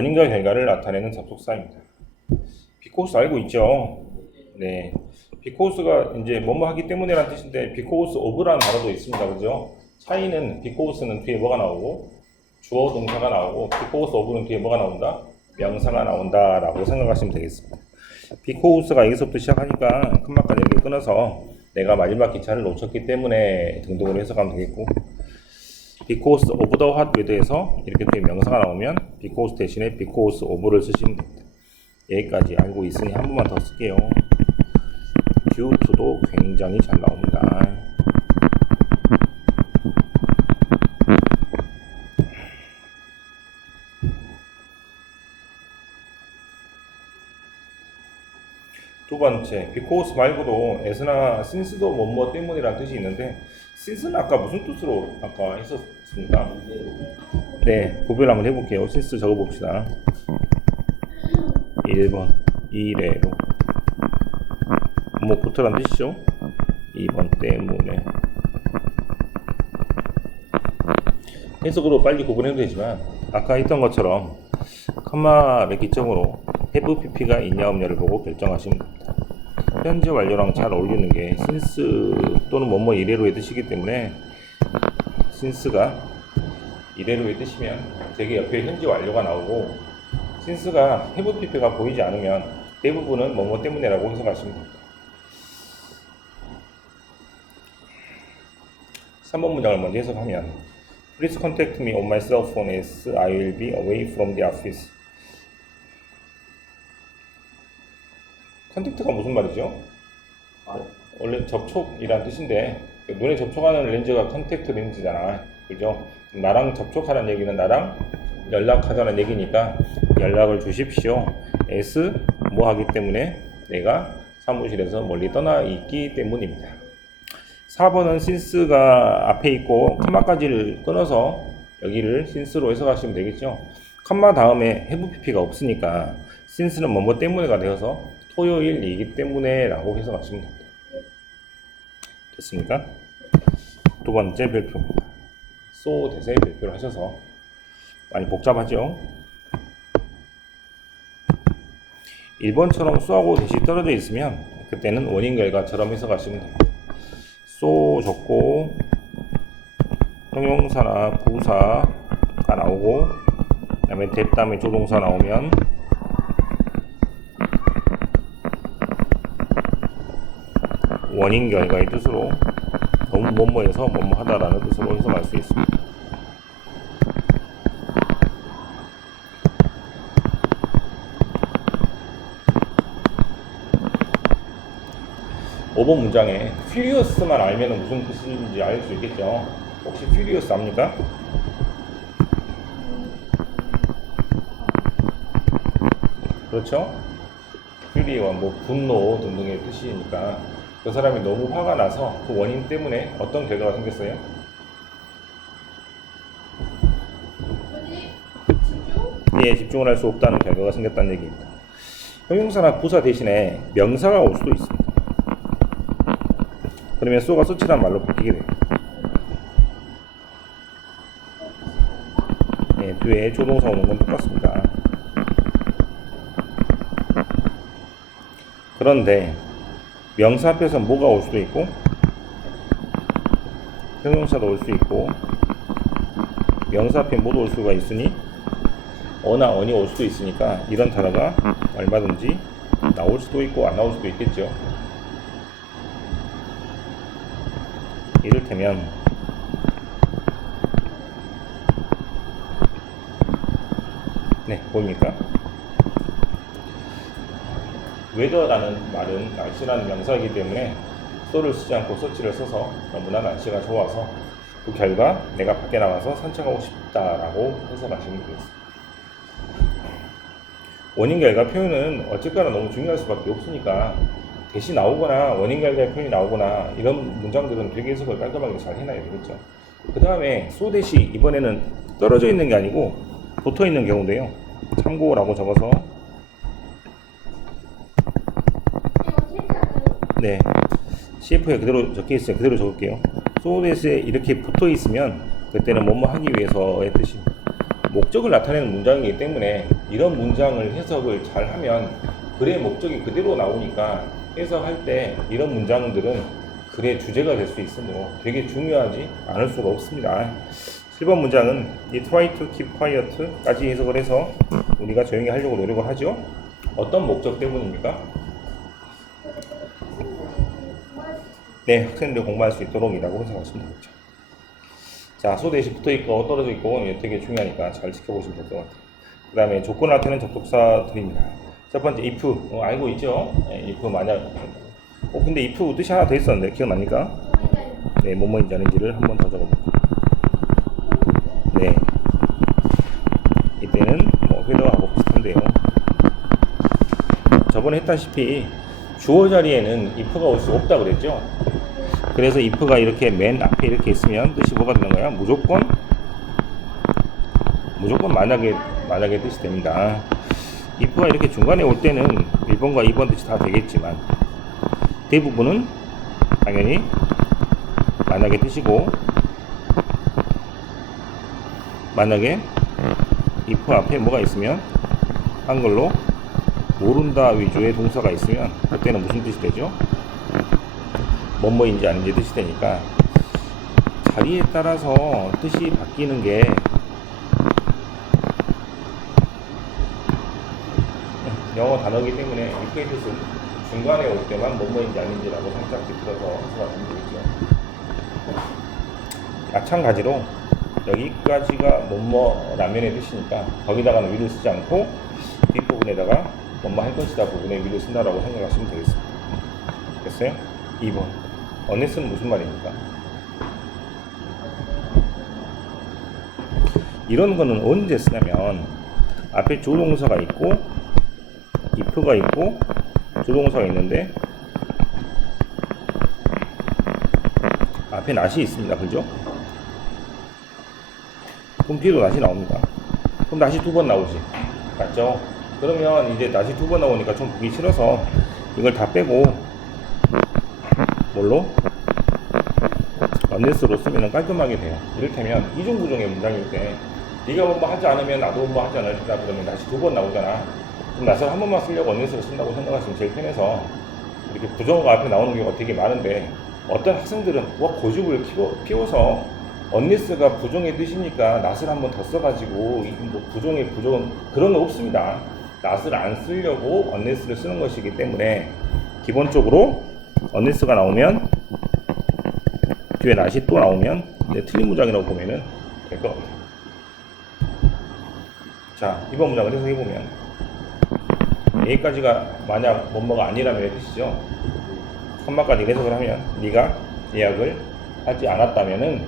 원인과 결과를 나타내는 접속사입니다. 비코스 알고 있죠? 네. 비코스가 이제 뭐뭐 하기 때문에라는 뜻인데 비코스 오브라는 단어도 있습니다. 그죠? 차이는 비코스는 뒤에 뭐가 나오고 주어 동사가 나오고 비코스 오브는 뒤에 뭐가 나온다? 명사가 나온다라고 생각하시면 되겠습니다. 비코스가 여기서부터 시작하니까 큰말까지 여기 끊어서 내가 마지막 기차를 놓쳤기 때문에 등등으로 해석하면 되겠고 because of the hot weather에서 이렇게 명사가 나오면 because 대신에 because of를 쓰시면 됩니다. 여기까지 알고 있으니 한 번만 더 쓸게요. due to도 굉장히 잘 나옵니다. 두 번째, because 말고도 as나 since도 뭐뭐 때문이라는 뜻이 있는데 since는 아까 무슨 뜻으로 아까 했었 습니까? 네, 구별 한번 해볼게요. since 적어봅시다. 1번, 이래로 뭐부터란 뜻이죠? 2번 때문에 해석으로 빨리 구분해도 되지만 아까 했던 것처럼 컴마 몇 기점으로 have pp가 있냐 없냐를 보고 결정하시면 됩니다. 현재 완료랑 잘 어울리는 게 since 또는 뭐뭐 이래로의 뜻이기 때문에 since가 이래로의 뜻이면 되게 옆에 현재 완료가 나오고 since가 have pp가 보이지 않으면 대부분은 뭐뭐 때문에라고 해석하시면 됩니다. 3번 문장을 먼저 해석하면 Please contact me on my cell phone as I will be away from the office. 컨택트가 무슨 말이죠? 원래 접촉이란 뜻인데 그 눈에 접촉하는 렌즈가 컨택트 렌즈잖아. 그죠? 나랑 접촉하는 얘기는 나랑 연락하자는 얘기니까 연락을 주십시오. S 뭐 하기 때문에 내가 사무실에서 멀리 떠나 있기 때문입니다. 4번은 since가 앞에 있고 컴마까지를 끊어서 여기를 since로 해석하시면 되겠죠. 컴마 다음에 have pp가 없으니까 since는 뭐뭐 때문에가 되어서 토요일이기 때문에 라고 해석하시면 됩니다. 됐습니까? 두 번째 별표. so 대세 별표를 하셔서 많이 복잡하죠? 1번처럼 쏘하고 대시 떨어져 있으면 그때는 원인 결과처럼 해석하시면 됩니다. 쏘 적고 형용사나 부사가 나오고 그 다음에 됐다음에 조동사 나오면 원인 결과의 뜻으로 뭐뭐해서 뭐뭐하다라는 뜻으로 해석할 수 있습니다. 오번 문장에 furious만 알면 무슨 뜻인지 알 수 있겠죠. 혹시 furious 압니까? 그렇죠? fury와 뭐 분노 등등의 뜻이니까 그 사람이 너무 화가 나서 그 원인 때문에 어떤 결과가 생겼어요? 예, 집중을 할 수 없다는 결과가 생겼다는 얘기입니다. 형용사나 부사 대신에 명사가 올 수도 있습니다. 그러면 쏘가 소치란 말로 바뀌게 돼요. 네, 뒤에 조동사 오는 건 똑같습니다. 그런데 명사 앞에서 뭐가 올 수도 있고 형용사도 올 수 있고 명사 앞에 뭐도 올 수가 있으니 어나 언이 올 수도 있으니까 이런 단어가 얼마든지 나올 수도 있고 안 나올 수도 있겠죠. 이를테면 네 보입니까? 웨더라는 말은 날씨라는 명사이기 때문에 쏘를 쓰지 않고 서치를 써서 너무나 날씨가 좋아서 그 결과 내가 밖에 나가서 산책하고 싶다라고 해석하시면 되겠습니다. 원인 결과 표현은 어쨌거나 너무 중요할 수밖에 없으니까 대시 나오거나 원인 결과 표현이 나오거나 이런 문장들은 되게 해석을 깔끔하게 잘 해놔야 되겠죠. 그 다음에 소 대시 이번에는 떨어져 있는 게 아니고 붙어 있는 경우인데요. 참고라고 적어서 네 CF에 그대로 적혀 있어요. 그대로 적을게요. 소 대시에 이렇게 붙어 있으면 그때는 뭐뭐 하기 위해서의 뜻입니다. 목적을 나타내는 문장이기 때문에 이런 문장을 해석을 잘 하면 글의 목적이 그대로 나오니까 해석할 때 이런 문장들은 글의 주제가 될 수 있으므로 되게 중요하지 않을 수가 없습니다. 7번 문장은 이 try to keep quiet까지 해석을 해서 우리가 조용히 하려고 노력을 하죠. 어떤 목적 때문입니까? 네, 학생들 공부할 수 있도록 이라고 해석하시면 되겠죠. 자, 소대시 붙어 있고 떨어져 있고 되게 중요하니까 잘 지켜보시면 될 것 같아요. 그 다음에 조건을 나타내는 접속사들입니다. 첫 번째 if 어, 알고 있죠? 네, if 만약 어 근데 if 뜻이 하나 더 있었는데 기억납니까? 네, 뭐뭐인지 아닌지를 한 번 더 적어볼게요. 네. 이때는 뭐 회도하고 비슷한데요. 저번에 했다시피 주어 자리에는 if가 올 수 없다 그랬죠? 그래서 if가 이렇게 맨 앞에 이렇게 있으면 뜻이 뭐가 되는 거야? 무조건 무조건 만약에 만약에 뜻이 됩니다. if가 이렇게 중간에 올 때는 1번과 2번 뜻이 다 되겠지만 대부분은 당연히 만약에 뜻이고 만약에 if 앞에 뭐가 있으면 한글로 모른다 위주의 동사가 있으면 그때는 무슨 뜻이 되죠? 뭐뭐인지 아닌지 뜻이 되니까 자리에 따라서 뜻이 바뀌는 게 영어 단어이기 때문에 if의 뜻은 중간에 올 때만 뭐뭐인지 아닌지라고 살짝 비틀어서 해석하시면 되겠죠. 마찬가지로 여기까지가 뭐뭐 라면의 뜻이니까 거기다가는 위를 쓰지 않고 뒷부분에다가 뭐뭐 할 것이다 부분에 위를 쓴다라고 생각하시면 되겠습니다. 됐어요? 2번. 어네스는 무슨 말입니까? 이런 거는 언제 쓰냐면 앞에 조동사가 있고 if가 있고 조동사가 있는데 앞에 not이 있습니다. 그죠? 그럼 뒤에도 not이 나옵니다. 그럼 not이 두 번 나오지. 맞죠? 그러면 이제 not이 두 번 나오니까 좀 보기 싫어서 이걸 다 빼고 뭘로? 언네스로 쓰면 깔끔하게 돼요. 이를테면 이중부정의 문장일 때 네가 뭐뭐 하지 않으면 나도 뭐뭐 하지 않을 테다 그러면 다시 두 번 나오잖아. 그럼 나서 한 번만 쓰려고 언네스를 쓴다고 생각하시면 제일 편해서 이렇게 부정어가 앞에 나오는 경우가 되게 많은데 어떤 학생들은 뭐 고집을 피워, 피워서 언니스가 부정의 뜻이니까 낫을 한번 더 써가지고 이뭐 부정의 부정 그런 거 없습니다. 낫을 안 쓰려고 언니스를 쓰는 것이기 때문에 기본적으로 언니스가 나오면 뒤에 낫이 또 나오면 이제 틀린 문장이라고 보면은 될 것 같아요. 자 이번 문장을 해석해 보면 A까지가 만약 뭐뭐가 아니라면 뜻이죠. 컴마까지 해석을 하면 네가 예약을 하지 않았다면은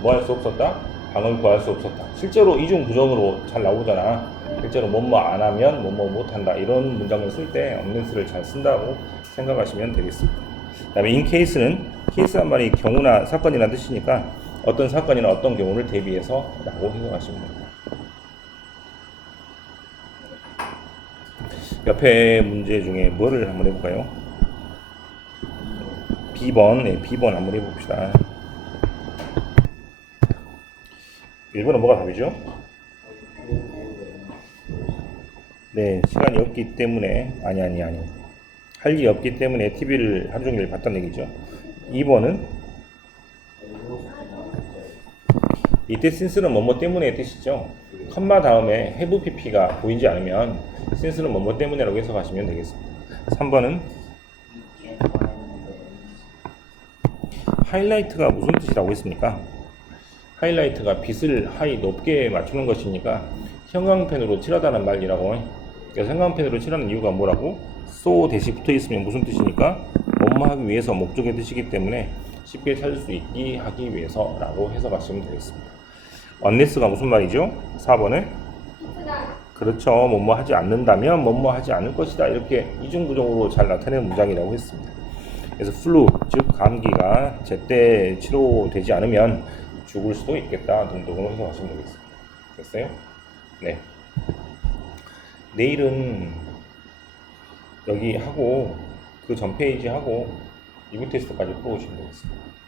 뭐 할 수 없었다? 방을 구할 수 없었다. 실제로 이중 부정으로 잘 나오잖아. 실제로 뭐뭐 안 하면 뭐뭐 못 한다. 이런 문장을 쓸때 없는스를 잘 쓴다고 생각하시면 되겠습니다. 그 다음에 in case는 케이스란 말이 경우나 사건이라는 뜻이니까 어떤 사건이나 어떤 경우를 대비해서 라고 해석하시면 됩니다. 옆에 문제 중에 뭐를 한번 해볼까요? B번, 네, B번 한번 해봅시다. 1번은 뭐가 답이죠? 네, 시간이 없기 때문에, 아니, 아니, 아니. 할 일이 없기 때문에 TV를 하루 종일 봤다는 얘기죠. 2번은 이때 신스는 뭐뭐 때문에 뜻이죠. 컴마 다음에 have pp가 보이지 않으면 신스는 뭐뭐 때문에라고 해석하시면 되겠습니다. 3번은 하이라이트가 무슨 뜻이라고 했습니까? 하이라이트가 빛을 하이 높게 맞추는 것이니까 형광펜으로 칠하다는 말이라고 그래서 형광펜으로 칠하는 이유가 뭐라고? So 대시 붙어 있으면 무슨 뜻이니까 뭐뭐 하기 위해서 목적의 뜻이기 때문에 쉽게 찾을 수 있기 하기 위해서라고 해석하시면 되겠습니다. 언네스가 무슨 말이죠? 4번에 그렇죠. 뭐뭐 하지 않는다면 뭐뭐 하지 않을 것이다. 이렇게 이중부정으로 잘 나타내는 문장이라고 했습니다. 그래서 플루, 즉 감기가 제때 치료되지 않으면 죽을 수도 있겠다 등등으로 해석하시면 되겠습니다. 됐어요? 네. 내일은 여기 하고 그 전 페이지 하고 리뷰 테스트까지 풀어오시면 되겠습니다.